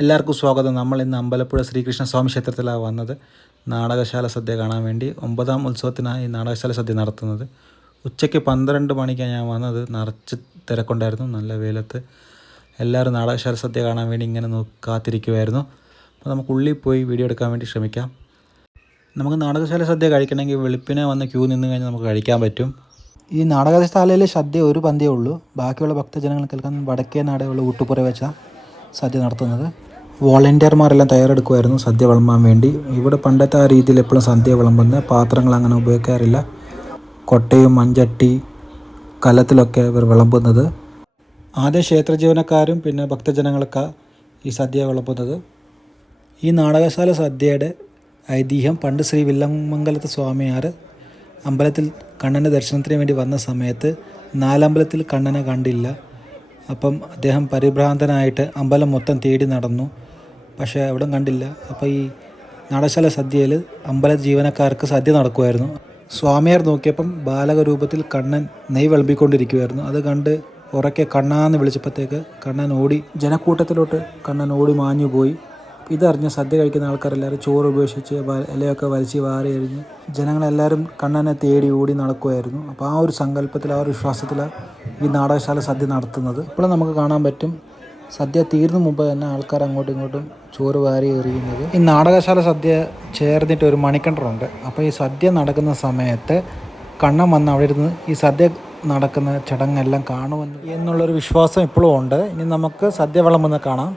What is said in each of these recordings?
എല്ലാവർക്കും സ്വാഗതം. നമ്മൾ ഇന്ന് അമ്പലപ്പുഴ ശ്രീകൃഷ്ണ സ്വാമി ക്ഷേത്രത്തിലാണ് വന്നത്. നാടകശാല സദ്യ കാണാൻ വേണ്ടി ഒമ്പതാം ഉത്സവത്തിനായി നാടകശാല സദ്യ നടത്തുന്നത്. ഉച്ചയ്ക്ക് പന്ത്രണ്ട് മണിക്കാണ് ഞാൻ വന്നത്. നിറച്ച് തിരക്കുണ്ടായിരുന്നു. നല്ല വെയിലത്ത് എല്ലാവരും നാടകശാല സദ്യ കാണാൻ വേണ്ടി ഇങ്ങനെ നോ കാത്തിരിക്കുമായിരുന്നു അപ്പോൾ നമുക്ക് ഉള്ളിൽ പോയി വീഡിയോ എടുക്കാൻ വേണ്ടി ശ്രമിക്കാം. നമുക്ക് നാടകശാല സദ്യ കഴിക്കണമെങ്കിൽ വെളുപ്പിനെ വന്ന് ക്യൂ നിന്ന് കഴിഞ്ഞാൽ നമുക്ക് കഴിക്കാൻ പറ്റും. ഈ നാടകശാലയിൽ സദ്യ ഒരു പന്തിയേ ഉള്ളൂ. ബാക്കിയുള്ള ഭക്തജനങ്ങൾ കേൾക്കാൻ വടക്കേ നാടകമുള്ള ഊട്ടുപുര വെച്ചാണ് സദ്യ നടത്തുന്നത്. വോളണ്ടിയർമാരെല്ലാം തയ്യാറെടുക്കുമായിരുന്നു സദ്യ വിളമ്പാൻ വേണ്ടി. ഇവിടെ പണ്ടത്തെ ആ രീതിയിൽ എപ്പോഴും സദ്യ വിളമ്പുന്ന പാത്രങ്ങൾ അങ്ങനെ ഉപയോഗിക്കാറില്ല. കൊട്ടയും മഞ്ചട്ടി കലത്തിലൊക്കെ ഇവർ വിളമ്പുന്നത്. ആദ്യം ക്ഷേത്ര ജീവനക്കാരും പിന്നെ ഭക്തജനങ്ങളൊക്കെ ഈ സദ്യ വിളമ്പുന്നത്. ഈ നാടകശാല സദ്യയുടെ ഐതിഹ്യം പണ്ട് ശ്രീ വില്ലമംഗലത്ത് സ്വാമിയാർ അമ്പലത്തിൽ കണ്ണന്റെ ദർശനത്തിന് വേണ്ടി വന്ന സമയത്ത് നാലമ്പലത്തിൽ കണ്ണനെ കണ്ടില്ല. അപ്പം അദ്ദേഹം പരിഭ്രാന്തനായിട്ട് അമ്പലം മൊത്തം തേടി നടന്നു. പക്ഷേ അവിടെ കണ്ടില്ല. അപ്പോൾ ഈ നാടശാല സദ്യയിൽ അമ്പല ജീവനക്കാർക്ക് സദ്യ നടക്കുമായിരുന്നു സ്വാമിയാർ നോക്കിയപ്പം ബാലകരൂപത്തിൽ കണ്ണൻ നെയ് വിളമ്പിക്കൊണ്ടിരിക്കുമായിരുന്നു അത് കണ്ട് ഉറക്കെ കണ്ണാന്ന് വിളിച്ചപ്പോഴത്തേക്ക് കണ്ണൻ ഓടി ജനക്കൂട്ടത്തിലോട്ട് കണ്ണൻ ഓടി മാഞ്ഞു പോയി. ഇതറിഞ്ഞ് സദ്യ കഴിക്കുന്ന ആൾക്കാരെല്ലാവരും ചോറ് ഉപേക്ഷിച്ച് ഇലയൊക്കെ വലിച്ച് വാരി എറിഞ്ഞ് ജനങ്ങളെല്ലാവരും കണ്ണനെ തേടി ഓടി നടക്കുമായിരുന്നു അപ്പോൾ ആ ഒരു സങ്കല്പത്തിൽ ആ ഒരു വിശ്വാസത്തിലാണ് ഈ നാടകശാല സദ്യ നടത്തുന്നത്. ഇപ്പോൾ നമുക്ക് കാണാൻ പറ്റും. സദ്യ തീർന്നു മുമ്പ് തന്നെ ആൾക്കാർ അങ്ങോട്ടും ഇങ്ങോട്ടും ചോറ് വാരി എറിയുന്നത്. ഈ നാടകശാല സദ്യ ചേർന്നിട്ട് ഒരു മണിക്കണ്ടറുണ്ട്. അപ്പോൾ ഈ സദ്യ നടക്കുന്ന സമയത്ത് കണ്ണം വന്ന് അവിടെ ഇരുന്ന് ഈ സദ്യ നടക്കുന്ന ചടങ്ങെല്ലാം കാണുമെന്ന് എന്നുള്ളൊരു വിശ്വാസം ഇപ്പോഴും ഉണ്ട്. ഇനി നമുക്ക് സദ്യ വിളമ്പുന്ന കാണാം.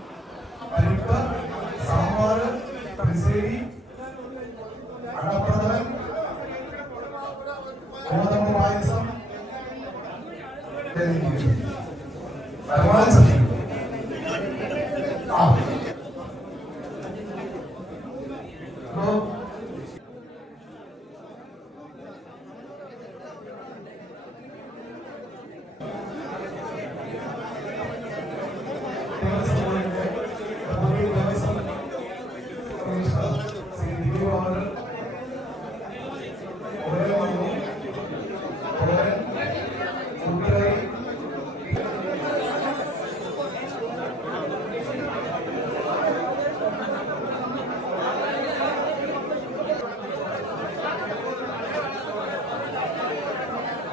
പരമാവധി സദ്യ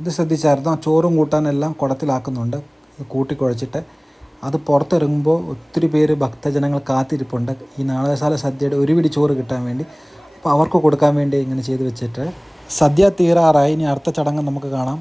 ഇത് ശ്രദ്ധിച്ചായിരുന്നു ആ ചോറും കൂട്ടാനെല്ലാം കുടത്തിലാക്കുന്നുണ്ട്. കൂട്ടിക്കുഴച്ചിട്ട് അത് പുറത്തിറങ്ങുമ്പോൾ ഒത്തിരി പേര് ഭക്തജനങ്ങൾ കാത്തിരിപ്പുണ്ട്. ഈ നാടകശാല സദ്യയുടെ ഒരു പിടി ചോറ് കിട്ടാൻ വേണ്ടി. അപ്പോൾ അവർക്ക് കൊടുക്കാൻ വേണ്ടി ഇങ്ങനെ ചെയ്തു വെച്ചിട്ട് സദ്യ തീരാറായി. ഇനി അടുത്ത ചടങ്ങ് നമുക്ക് കാണാം.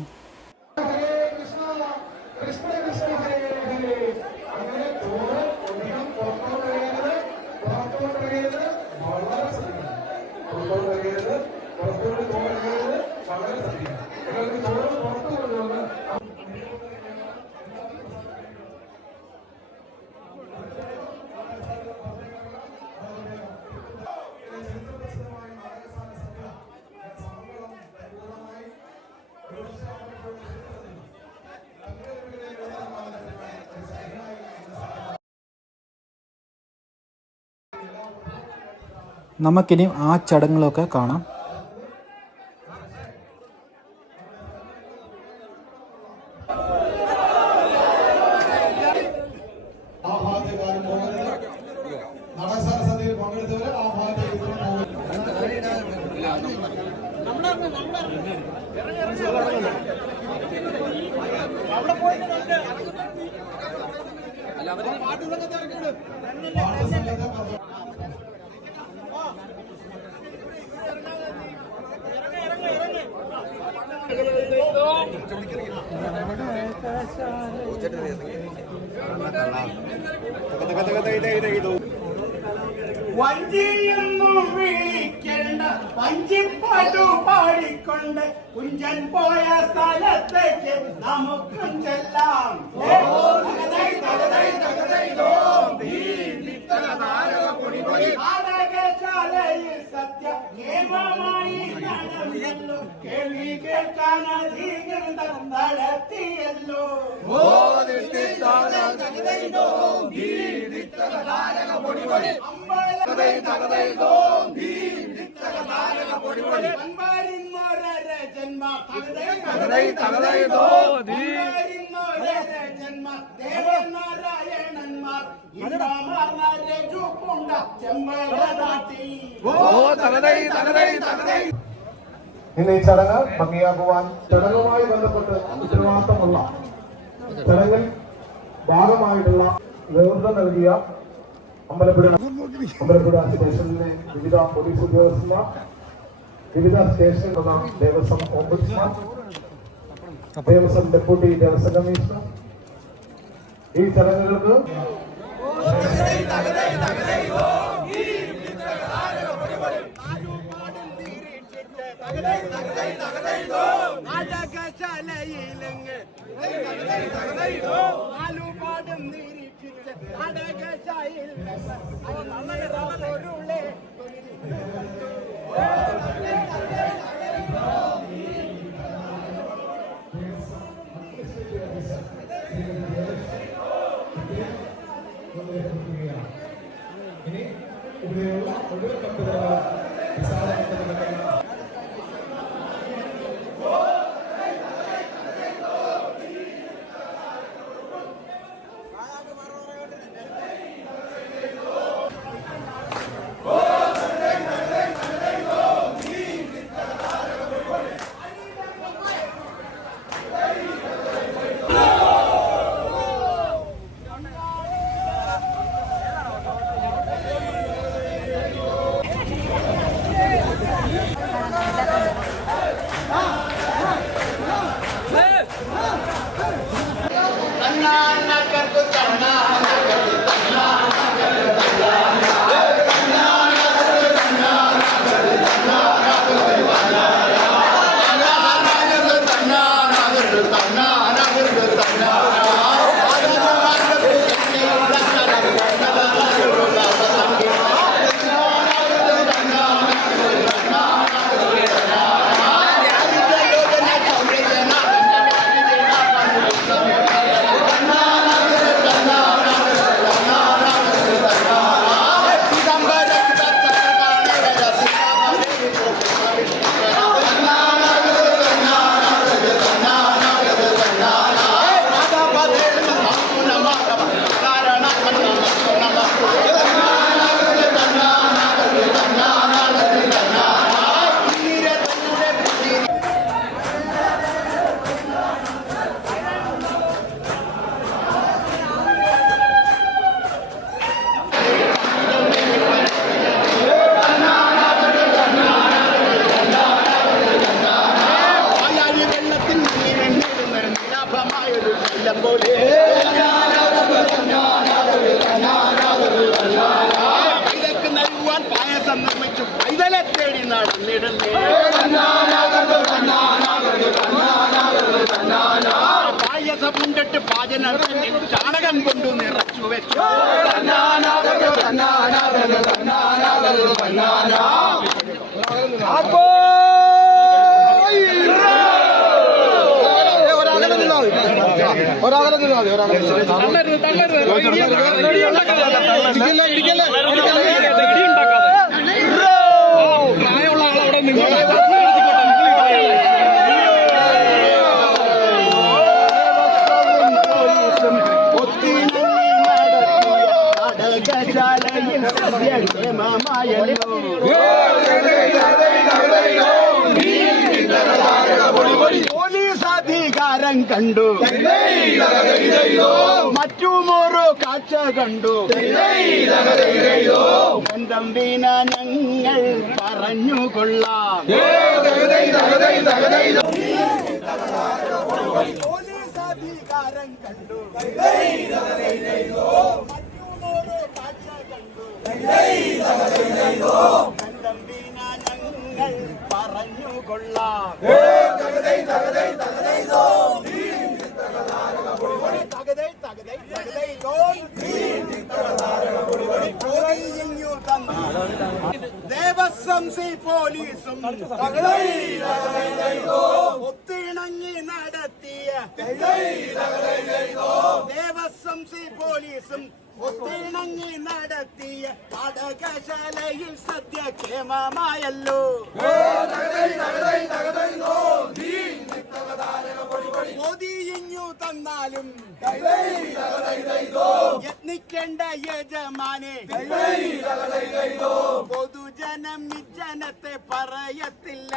നമുക്കിനി ആ ചടങ്ങുകളൊക്കെ കാണാം. അല്ല ഭാഗത്തേക്ക് ആരും പോകരുത് വഞ്ചിയെന്നും വിളിക്കേണ്ട വഞ്ചിപ്പാട്ടു പാടിക്കൊണ്ട് കുഞ്ചൻ പോയ സ്ഥലത്തേക്ക് നമുക്കും ചെല്ലാം. നാടകശാലയിൽ സത്യ നിയമമായി നടന്നല്ലോ കേൾവി കേൾക്കാൻ അധികൃതർ നടത്തിയല്ലോ തകതൈ ചെമ്പഴനാട്ടിൽ ഇന്ന് ഈ ചടങ്ങ് ഭംഗിയാക്കുവാൻ ചടങ്ങുമായി ബന്ധപ്പെട്ട് ഉത്തരവാദിത്തമുള്ള ചടങ്ങിൽ ഭാഗമായിട്ടുള്ള നേതൃത്വം നൽകിയ അമ്പലപ്പുഴ അമ്പലപ്പുഴ സ്റ്റേഷനിലെ വിവിധ പോലീസ് ഉദ്യോഗസ്ഥന്മാർ വിവിധ സ്റ്റേഷനിലുള്ള Devaswom ombudsman Devaswom deputy Devaswom commissioner. ഈ ചടങ്ങുകൾക്ക് നാടകശാലയിലെങ്ങ് നാലുപാടും നിരീക്ഷിച്ച് അടകശയിൽ പൊരുളെ ഇടിയുണ്ടാക്കാതെ കാഴ്ച കണ്ടു എന്തമ്പീന ഞങ്ങൾ പറഞ്ഞുകൊള്ളാം പോലീസ് അധികാരം കണ്ടു മറ്റുമോരോ കാഴ്ച കണ്ടു എന്തമ്പീന ഞങ്ങൾ പറഞ്ഞുകൊള്ളാം തകതൈ ഗോൾ പോയിഞ്ഞൂർ തന്ന ദേവസ്വം സി പോലീസും ഒത്തിണങ്ങി നടത്തിയ ദേവസ്വം സി പോലീസും ഒത്തിണങ്ങി നടത്തിയ പാഠകശാലയിൽ സത്യക്ഷേമമായല്ലോ. മോദിയിഞ്ഞു തന്നാലും യത്നിക്കേണ്ട യജമാനെ പൊതുജനം നിജനത്തെ പറയത്തില്ല.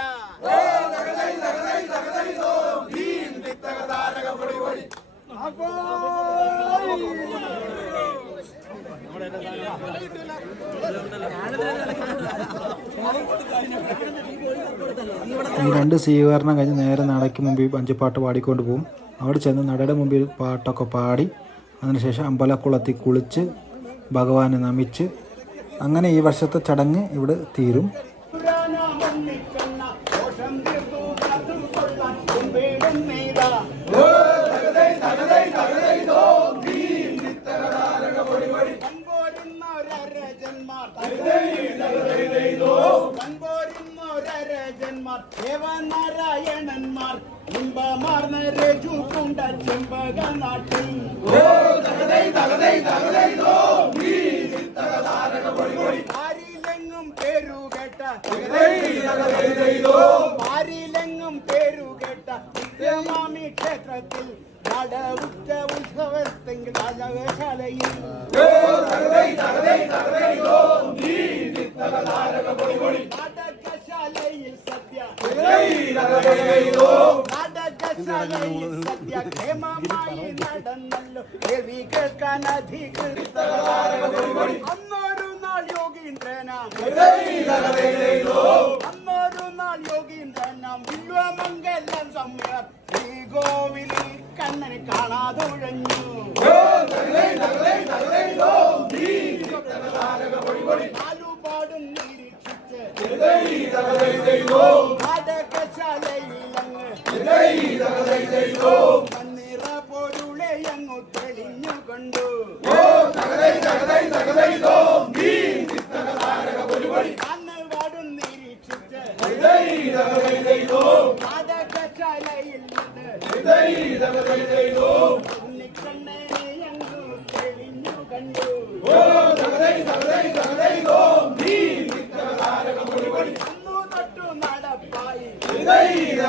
ഈ രണ്ട് സ്വീകരണം കഴിഞ്ഞ് നേരെ നടയ്ക്ക് മുമ്പിൽ വഞ്ചിപ്പാട്ട് പാടിക്കൊണ്ട് പോകും അവിടെ ചെന്ന് നടയുടെ മുമ്പിൽ പാട്ടൊക്കെ പാടി അതിനുശേഷം അമ്പലക്കുളത്തിൽ കുളിച്ച് ഭഗവാനെ നമിച്ച് അങ്ങനെ ഈ വർഷത്തെ ചടങ്ങ് ഇവിടെ തീരും. மார் தேவநாராயணன் மார் இன்பமார்ந்த ரேஜு கொண்ட செம்பக நாட்டில் ஓ தகதை தகதை தகதை தோ மீ தகதாரக ஒளி ஒளி பாரிலெங்கும் பேரு கேட்ட தகதை தகதை தோ. பாரிலெங்கும் பேரு கேட்ட தேமாமி க்ஷேத்திரத்தில் நடவுக்க உற்சவத்தங்கள் அழகலையில் ஓ தகதை தகதை தகதை தோ மீ தகதாரக ஒளி ஒளி സദ്യ നാടകശാലയിൽ സദ്യ ക്ഷേമമായി നടന്നല്ലോ ദേവി കേൾക്കാൻ അധികൃത അന്നൊരു നാൾ യോഗീന്ദ്രനാം. അന്നൊരു നാൾ യോഗീന്ദ്രനാം വില്വമംഗലം സമ്യർ ശ്രീകോവിലിൽ കണ്ണന് കാണാതൊഴഞ്ഞു.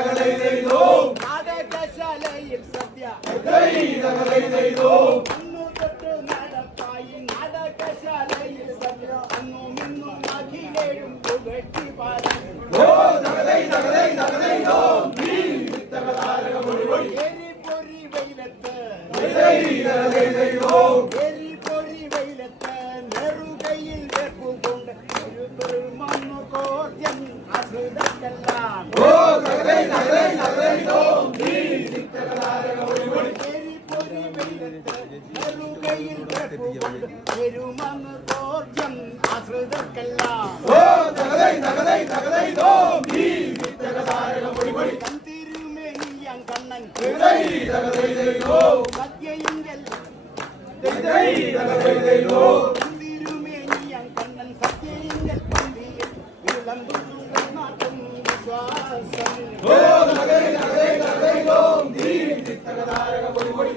தகளை செய்தோம். நாடே கசாலையில் சத்யா. கை தகளை செய்தோம். அன்னு தொட்டு நடப்பாய் நாடா கசாலையில் சத்யா. அன்னு மின்னு மகிழேடும் புகழ்ச்சி பாரு ஓ தகளை தகளை தகளை தோம். நீ தகலாரகம் ஒரு ஒளி ஏறி பொறி வெயிலத்து. தகளை தகளை செய்தோம். அதற்கெல்லாம் ஓ தகதை தகதை தகதை தோம் நீ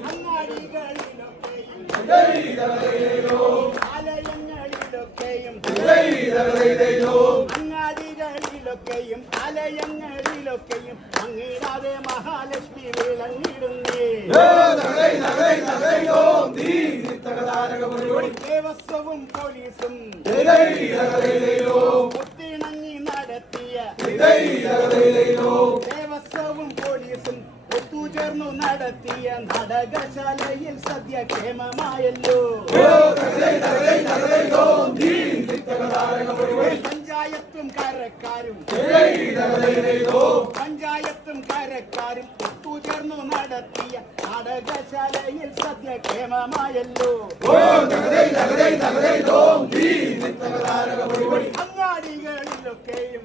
அங்காடிகளில் അങ്ങാടികളിലൊക്കെയും അലയങ്ങളിലൊക്കെയും അങ്ങിടാതെ മഹാലക്ഷ്മി വിളങ്ങിടുന്നേ ദേവസ്വവും പോലീസും ഒത്തിണങ്ങി നടത്തിയ ചേർന്നു നടത്തിയ നാടകശാലയിൽ സദ്യ ക്ഷേമമായല്ലോ. പഞ്ചായത്തും കാരക്കാരും പഞ്ചായത്തും കാരക്കാരും ഒത്തുചേർന്നു നടത്തിയ നാടകശാലയിൽ സദ്യ ക്ഷേമമായല്ലോ. അങ്ങാടികളിലൊക്കെയും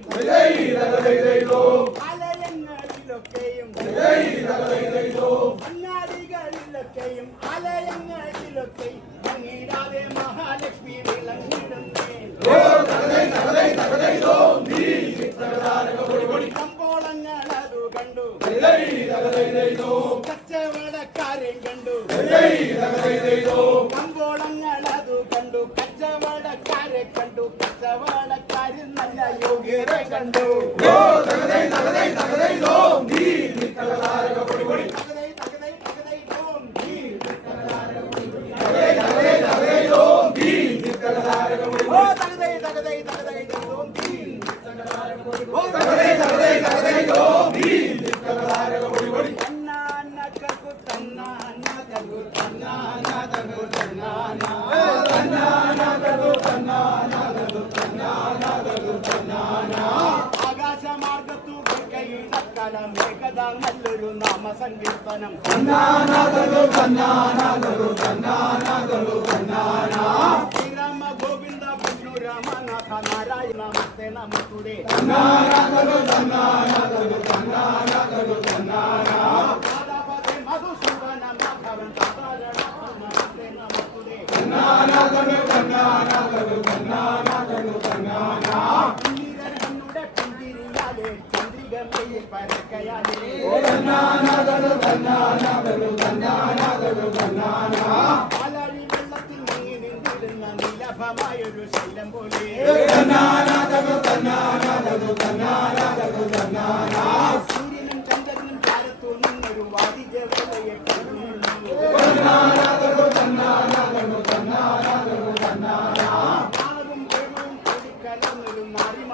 I'm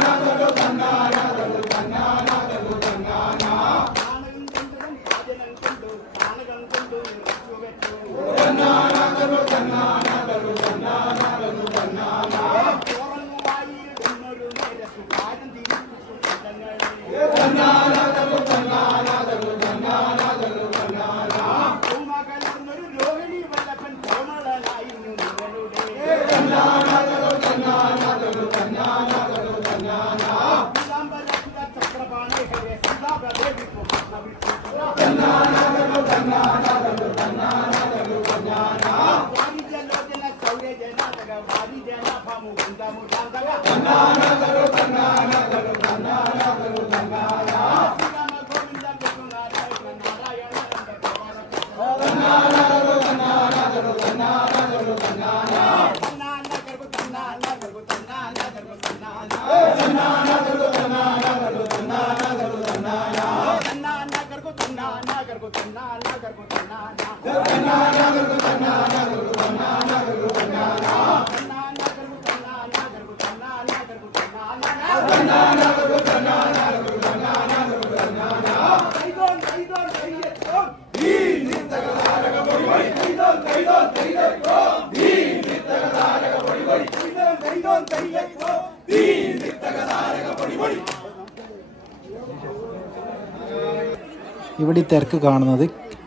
not going to do ഇവിടെ തിരക്ക് കാണുന്നത്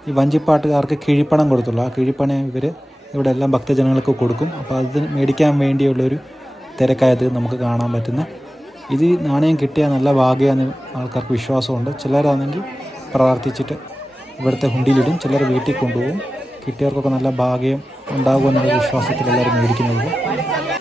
ഈ വഞ്ചിപ്പാട്ടുകാർക്ക് കിഴിപ്പണം കൊടുത്തുള്ളൂ. ആ കിഴിപ്പണം ഇവർ ഇവിടെ എല്ലാം ഭക്തജനങ്ങൾക്ക് കൊടുക്കും. അപ്പോൾ അത് മേടിക്കാൻ വേണ്ടിയുള്ളൊരു തിരക്കായത് നമുക്ക് കാണാൻ പറ്റുന്ന ഇത് നാണയം കിട്ടിയാൽ നല്ല ഭാഗ്യമെന്ന് ആൾക്കാർക്ക് വിശ്വാസമുണ്ട്. ചിലരാണെങ്കിൽ പ്രാർത്ഥിച്ചിട്ട് ഇവിടുത്തെ ഹുണ്ടിയിലിടും ചിലർ വീട്ടിൽ കൊണ്ടുപോകും. കിട്ടിയവർക്കൊക്കെ നല്ല ഭാഗ്യം ഉണ്ടാകുമെന്നുള്ള വിശ്വാസത്തിൽ എല്ലാവരും മേടിക്കുന്നത്.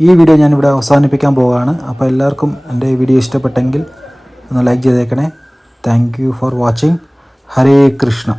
ഈ വീഡിയോ ഞാനിവിടെ അവസാനിപ്പിക്കാൻ പോവുകയാണ്. അപ്പോൾ എല്ലാവർക്കും എന്റെ വീഡിയോ ഇഷ്ടപ്പെട്ടെങ്കിൽ ഒന്ന് ലൈക്ക് ചെയ്തേക്കണേ. Thank you for watching Hare Krishna.